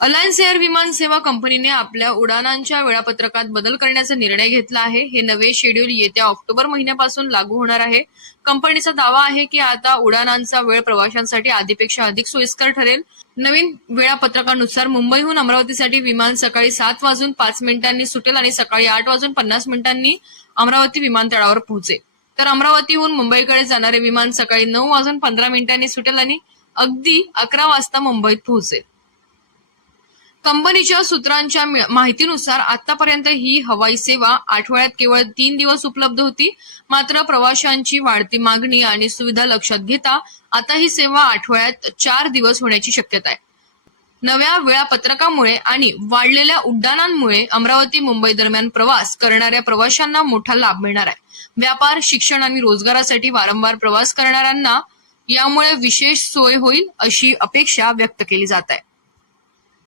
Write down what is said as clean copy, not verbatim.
Alliance air विमान सेवा कंपनीने आपल्या उडाणांच्या वेळापत्रकात बदल करण्याचा निर्णय घेतला आहे. हे नवे शेड्यूल येत्या ऑक्टोबर महिन्यापासून लागू होणार आहे. कंपनीचा दावा आहे की आता उडाणांचा वेळ प्रवाशांसाठी आधीपेक्षा अधिक सोयीस्कर ठरेल. नवीन वेळापत्रकानुसार मुंबईहून अमरावतीसाठी विमान सकाळी 7:05 सुटेल आणि सकाळी 8:50 अमरावती विमानतळावर पोहोचेल. तर अमरावतीहून मुंबईकडे जाणारे विमान सकाळी 9:15 सुटेल आणि अगदी 11 वाजता मुंबईत पोहोचेल. कंपनीच्या सूत्रांच्या माहितीनुसार आतापर्यंत ही हवाई सेवा आठवड्यात केवळ 3 दिवस उपलब्ध होती. मात्र प्रवाशांची वाढती मागणी आणि सुविधा लक्षात घेता आता ही सेवा आठवड्यात 4 दिवस होण्याची शक्यता आहे. नव्या वेळापत्रकामुळे आणि वाढलेल्या उड्डाणांमुळे अमरावती मुंबई दरम्यान प्रवास करणाऱ्या प्रवाशांना मोठा लाभ मिळणार आहे. व्यापार, शिक्षण आणि रोजगारासाठी वारंवार प्रवास करणाऱ्यांना यामुळे विशेष सोय होईल अशी अपेक्षा व्यक्त केली जात आहे.